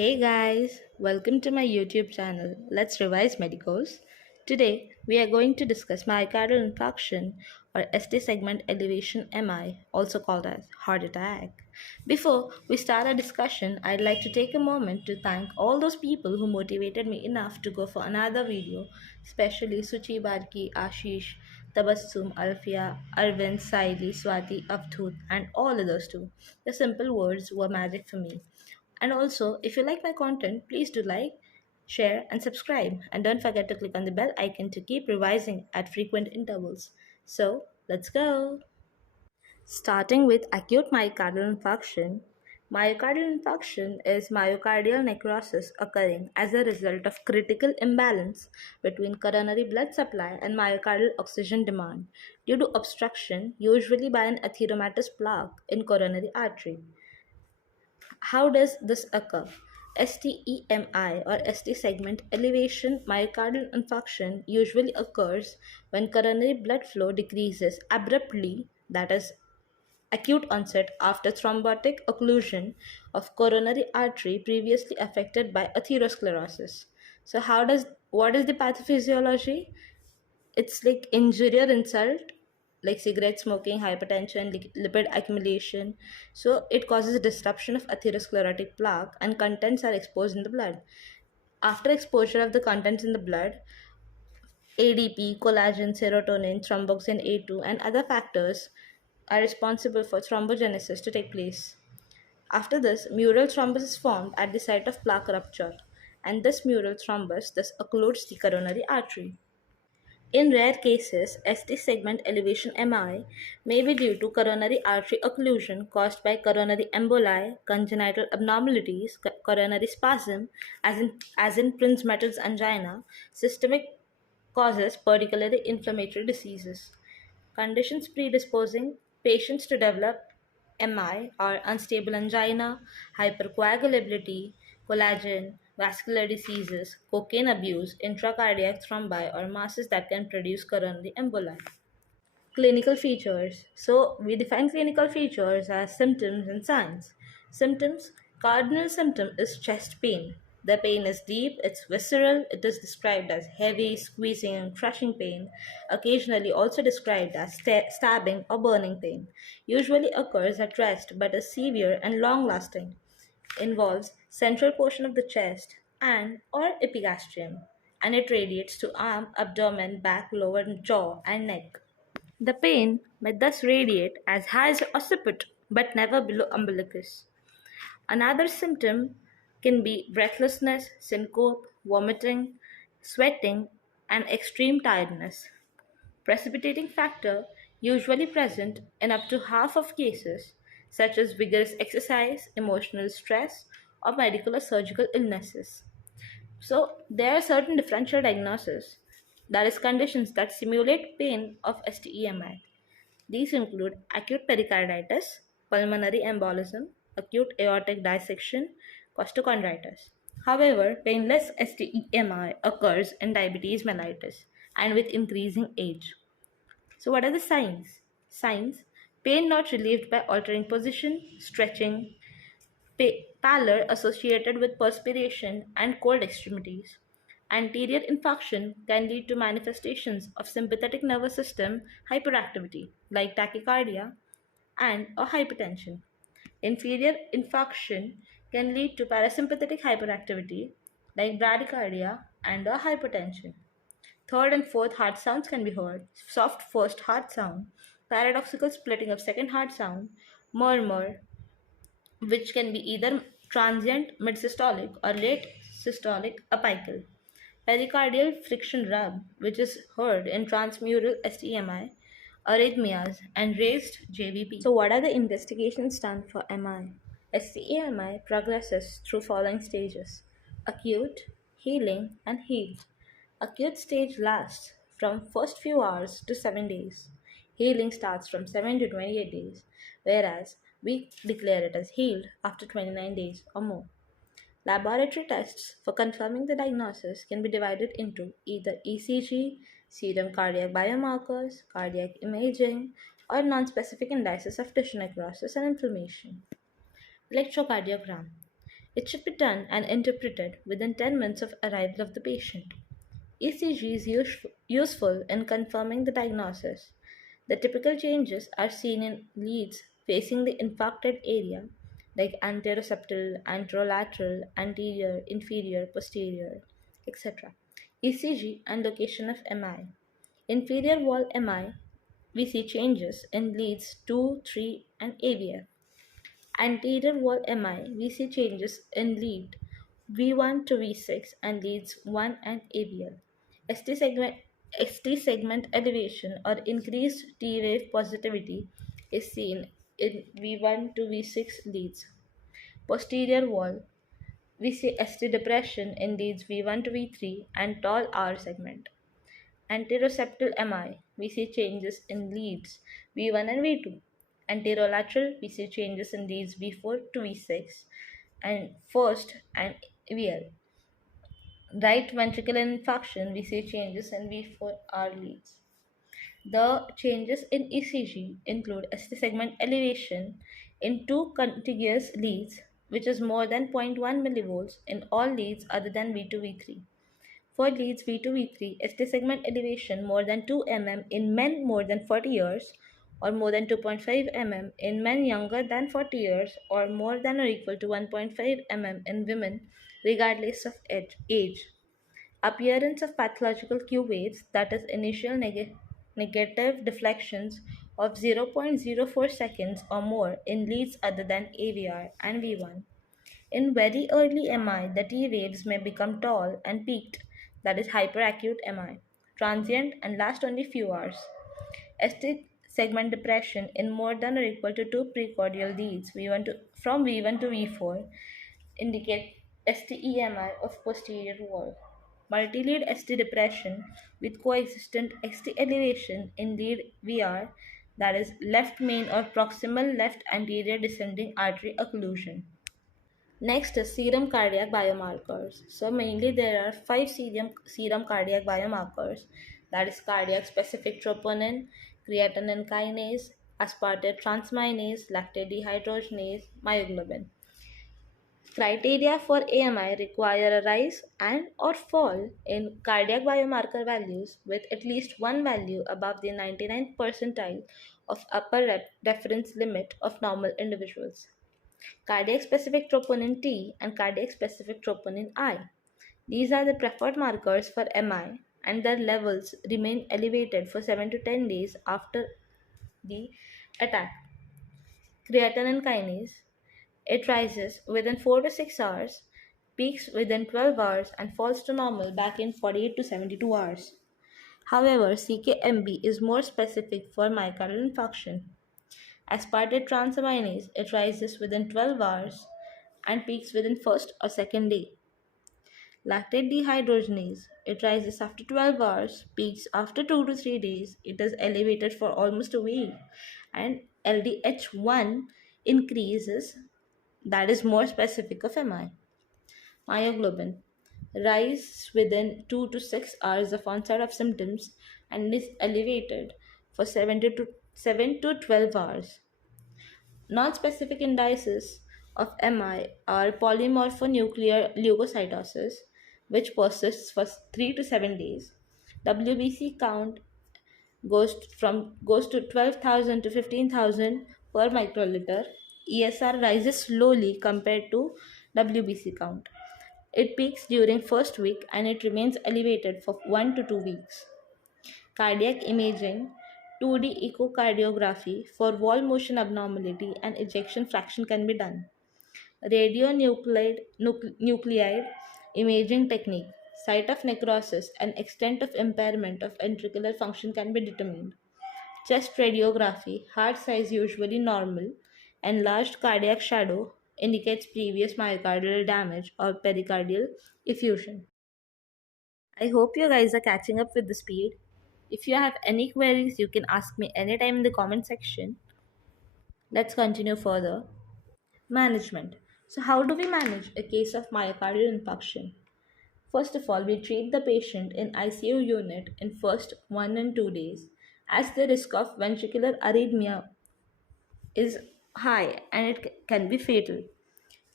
Hey guys, welcome to my YouTube channel. Let's revise medicos. Today we are going to discuss myocardial infarction or ST segment elevation MI, also called as heart attack. Before we start our discussion, I'd like to take a moment to thank all those people who motivated me enough to go for another video, especially Suchi Barki, Ashish, Tabassum, Alfia, Arvind, Saili, Swati, Avdhut, and all others too. The simple words were magic for me. And also, if you like my content, please do like, share, and subscribe. And don't forget to click on the bell icon to keep revising at frequent intervals. So, let's go. Starting with acute myocardial infarction. Myocardial infarction is myocardial necrosis occurring as a result of critical imbalance between coronary blood supply and myocardial oxygen demand due to obstruction, usually by an atheromatous plaque in coronary artery. How does this occur? STEMI or ST segment elevation myocardial infarction usually occurs when coronary blood flow decreases abruptly, that is, acute onset after thrombotic occlusion of coronary artery previously affected by atherosclerosis. So, what is the pathophysiology? It's like injury or insult, like cigarette smoking, hypertension, lipid accumulation. So it causes disruption of atherosclerotic plaque and contents are exposed in the blood. After exposure of the contents in the blood, ADP, collagen, serotonin, thromboxane A2, and other factors are responsible for thrombogenesis to take place. After this, mural thrombus is formed at the site of plaque rupture, and this mural thrombus thus occludes the coronary artery. In rare cases, ST segment elevation MI may be due to coronary artery occlusion caused by coronary emboli, congenital abnormalities, coronary spasm, as in Prinzmetal's angina, systemic causes, particularly inflammatory diseases. Conditions predisposing patients to develop MI are unstable angina, hypercoagulability, collagen, vascular diseases, cocaine abuse, intracardiac thrombi, or masses that can produce coronary emboli. Clinical features. So, we define clinical features as symptoms and signs. Symptoms. Cardinal symptom is chest pain. The pain is deep, it's visceral, it is described as heavy, squeezing, and crushing pain, occasionally also described as stabbing or burning pain. Usually occurs at rest but is severe and long lasting. Involves central portion of the chest and or epigastrium, and it radiates to arm, abdomen, back, lower jaw, and neck. The pain may thus radiate as high as occiput but never below umbilicus. Another symptom can be breathlessness, syncope, vomiting, sweating, and extreme tiredness. Precipitating factor usually present in up to half of cases, such as vigorous exercise, emotional stress, or medical or surgical illnesses. So, there are certain differential diagnoses, that is, conditions that simulate pain of STEMI. These include acute pericarditis, pulmonary embolism, acute aortic dissection, costochondritis. However, painless STEMI occurs in diabetes mellitus and with increasing age. So, what are the signs? Signs: pain not relieved by altering position, stretching, pallor associated with perspiration and cold extremities. Anterior infarction can lead to manifestations of sympathetic nervous system hyperactivity like tachycardia and or hypertension. Inferior infarction can lead to parasympathetic hyperactivity like bradycardia and or hypertension. Third and fourth heart sounds can be heard. Soft first heart sound, paradoxical splitting of second heart sound, murmur, which can be either transient mid-systolic or late systolic apical. Pericardial friction rub, which is heard in transmural STMI, arrhythmias, and raised JVP. So, what are the investigations done for MI? STEMI progresses through following stages: acute, healing, and healed. Acute stage lasts from first few hours to 7 days. Healing starts from 7 to 28 days, whereas we declare it as healed after 29 days or more. Laboratory tests for confirming the diagnosis can be divided into either ECG, serum cardiac biomarkers, cardiac imaging, or non-specific indices of tissue necrosis and inflammation. Electrocardiogram. It should be done and interpreted within 10 minutes of arrival of the patient. ECG is useful in confirming the diagnosis. The typical changes are seen in leads facing the infarcted area, like anteroseptal, anterolateral, anterior, inferior, posterior, etc. ECG and location of MI. Inferior wall MI, we see changes in leads 2, 3, and AVF. Anterior wall MI, we see changes in lead V1 to V6 and leads 1 and AVL. ST segment, ST segment elevation or increased T wave positivity is seen in V1 to V6 leads. Posterior wall, we see ST depression in leads V1 to V3 and tall R segment. Anteroseptal MI, we see changes in leads V1 and V2. Anterolateral, we see changes in leads V4 to V6 and first and VL. Right ventricular infarction, we see changes in V4R leads. The changes in ECG include ST segment elevation in two contiguous leads, which is more than zero point 0.1 millivolts in all leads other than V2, V3. For leads V2, V3, ST segment elevation more than 2 mm in men more than 40 years or more than 2.5 mm in men younger than 40 years or more than or equal to 1.5 mm in women regardless of age. Appearance of pathological Q waves, that is initial negative deflections of 0.04 seconds or more in leads other than AVR and V1. In very early MI, the T waves may become tall and peaked, that is hyperacute MI, transient and last only few hours. ST segment depression in more than or equal to two precordial leads from V1 to V4 indicate STEMI of posterior wall. Multi-lead ST depression with coexistent ST elevation in lead VR, that is left main or proximal left anterior descending artery occlusion. Next is serum cardiac biomarkers. So mainly there are five serum cardiac biomarkers, that is cardiac specific troponin, creatinine kinase, aspartate transaminase, lactate dehydrogenase, myoglobin. Criteria for AMI require a rise and or fall in cardiac biomarker values with at least one value above the 99th percentile of upper reference limit of normal individuals. Cardiac specific troponin T and cardiac specific troponin I. These are the preferred markers for MI and their levels remain elevated for 7 to 10 days after the attack. Creatinine kinase, it rises within 4 to 6 hours, peaks within 12 hours, and falls to normal back in 48 to 72 hours. However, CKMB is more specific for myocardial infarction. Aspartate transaminase, it rises within 12 hours and peaks within first or second day. Lactate dehydrogenase, it rises after 12 hours, peaks after 2 to 3 days, it is elevated for almost a week, and LDH1 increases, that is more specific of MI. Myoglobin rise within 2 to 6 hours of onset of symptoms and is elevated for 7 to 12 hours. Non-specific indices of MI are polymorphonuclear leukocytosis, which persists for 3 to 7 days. WBC count goes to 12,000 to 15,000 per microliter. ESR rises slowly compared to WBC count. It peaks during first week and it remains elevated for 1 to 2 weeks. Cardiac imaging, 2D echocardiography for wall motion abnormality and ejection fraction can be done. Radionuclide imaging technique, site of necrosis and extent of impairment of ventricular function can be determined. Chest radiography, heart size usually normal, enlarged cardiac shadow indicates previous myocardial damage or pericardial effusion. I hope you guys are catching up with the speed. If you have any queries, you can ask me anytime in the comment section. Let's continue further. Management. So, how do we manage a case of myocardial infarction? First of all, we treat the patient in ICU unit in first 1 and 2 days as the risk of ventricular arrhythmia is high and it can be fatal.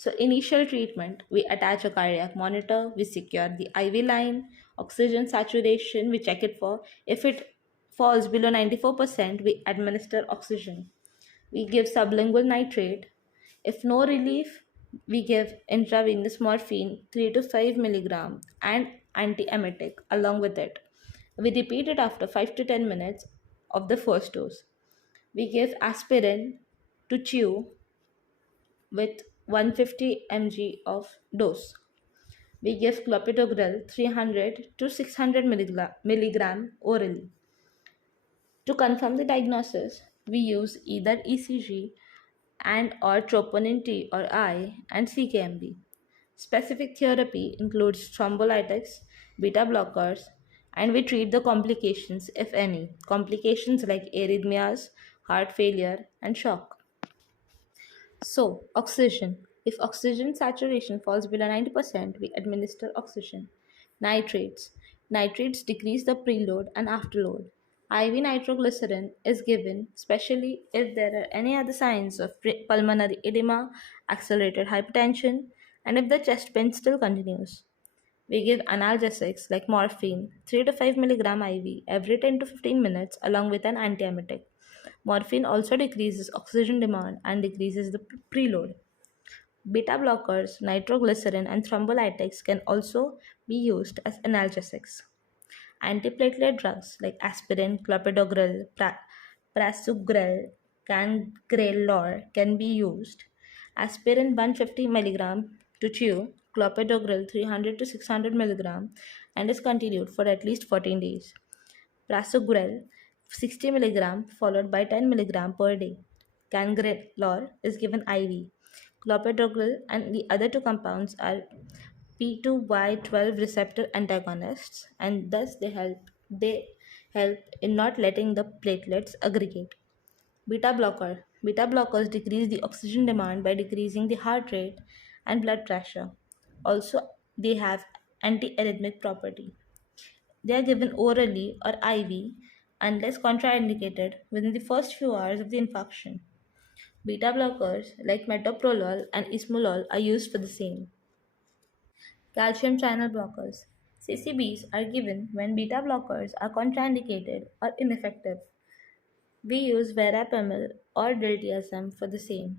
So initial treatment, we attach a cardiac monitor, we secure the IV line, oxygen saturation, we check it for. If it falls below 94%, we administer oxygen. We give sublingual nitrate. If no relief, we give intravenous morphine 3 to 5 milligram and antiemetic along with it. We repeat it after 5 to 10 minutes of the first dose. We give aspirin to chew with 150 mg of dose. We give clopidogrel 300 to 600 milligram orally. To confirm the diagnosis, we use either ECG and or troponin T or I and CKMB. Specific therapy includes thrombolytics, beta blockers, and we treat the complications, if any, complications like arrhythmias, heart failure, and shock. So, oxygen. If oxygen saturation falls below 90%, we administer oxygen. Nitrates. Nitrates decrease the preload and afterload. IV nitroglycerin is given, especially if there are any other signs of pulmonary edema, accelerated hypertension, and if the chest pain still continues. We give analgesics like morphine, 3 to 5 milligram IV every 10 to 15 minutes along with an antiemetic. Morphine also decreases oxygen demand and decreases the preload. Beta blockers, nitroglycerin, and thrombolytics can also be used as analgesics. Antiplatelet drugs like aspirin, clopidogrel, prasugrel, cangrelor can be used. Aspirin 150 mg to chew, clopidogrel 300 to 600 mg, and is continued for at least 14 days. Prasugrel 60 mg followed by 10 mg per day. Cangrelor is given IV. Clopidogrel and the other two compounds are P2Y12 receptor antagonists, and thus they help in not letting the platelets aggregate. Beta blockers decrease the oxygen demand by decreasing the heart rate and blood pressure. Also, they have antiarrhythmic property. They are given orally or IV unless contraindicated within the first few hours of the infarction. Beta blockers like metoprolol and esmolol are used for the same. Calcium channel blockers. CCBs are given when beta blockers are contraindicated or ineffective. We use verapamil or diltiazem for the same.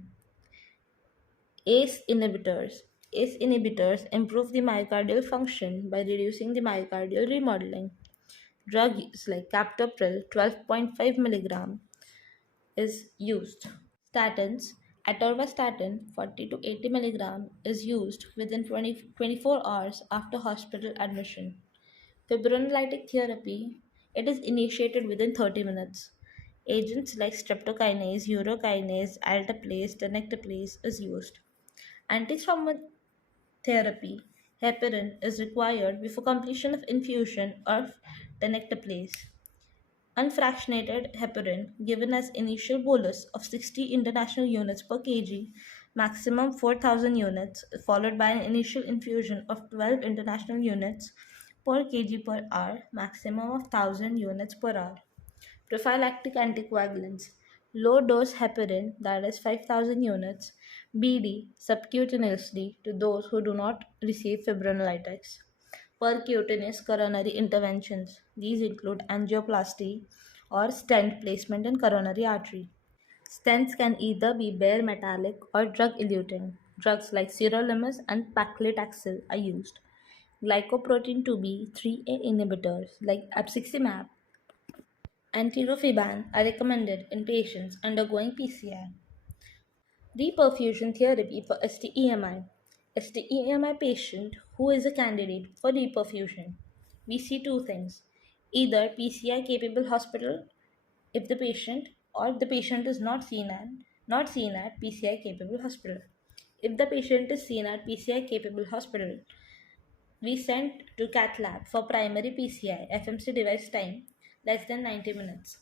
ACE inhibitors. ACE inhibitors improve the myocardial function by reducing the myocardial remodeling. Drugs like captopril 12.5 mg is used. Statins. Atorvastatin 40 to 80 mg is used within 24 hours after hospital admission. Fibrinolytic therapy, it is initiated within 30 minutes. Agents like streptokinase, urokinase, alteplase, tenecteplase is used. Antithrombin therapy, heparin is required before completion of infusion of tenecteplase. Unfractionated heparin given as initial bolus of 60 international units per kg, maximum 4,000 units, followed by an initial infusion of 12 international units per kg per hour, maximum of 1,000 units per hour. Prophylactic anticoagulants. Low dose heparin, that is 5,000 units, BD subcutaneously to those who do not receive fibrinolytics. Percutaneous coronary interventions. These include angioplasty or stent placement in coronary artery. Stents can either be bare metallic or drug-eluting. Drugs like sirolimus and paclitaxel are used. Glycoprotein 2B 3A inhibitors like abciximab and tirofiban are recommended in patients undergoing PCI. Reperfusion therapy for STEMI. STEMI patient who is a candidate for reperfusion. We see two things. Either PCI capable hospital if the patient or the patient is not seen at PCI capable hospital. If the patient is seen at PCI capable hospital, we send to cath lab for primary PCI FMC device time less than 90 minutes.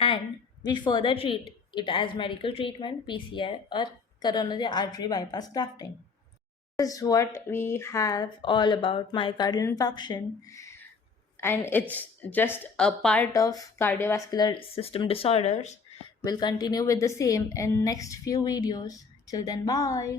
And we further treat it as medical treatment, PCI or coronary artery bypass grafting. This is what we have all about myocardial infarction, and it's just a part of cardiovascular system disorders. We'll continue with the same in next few videos. Till then, bye.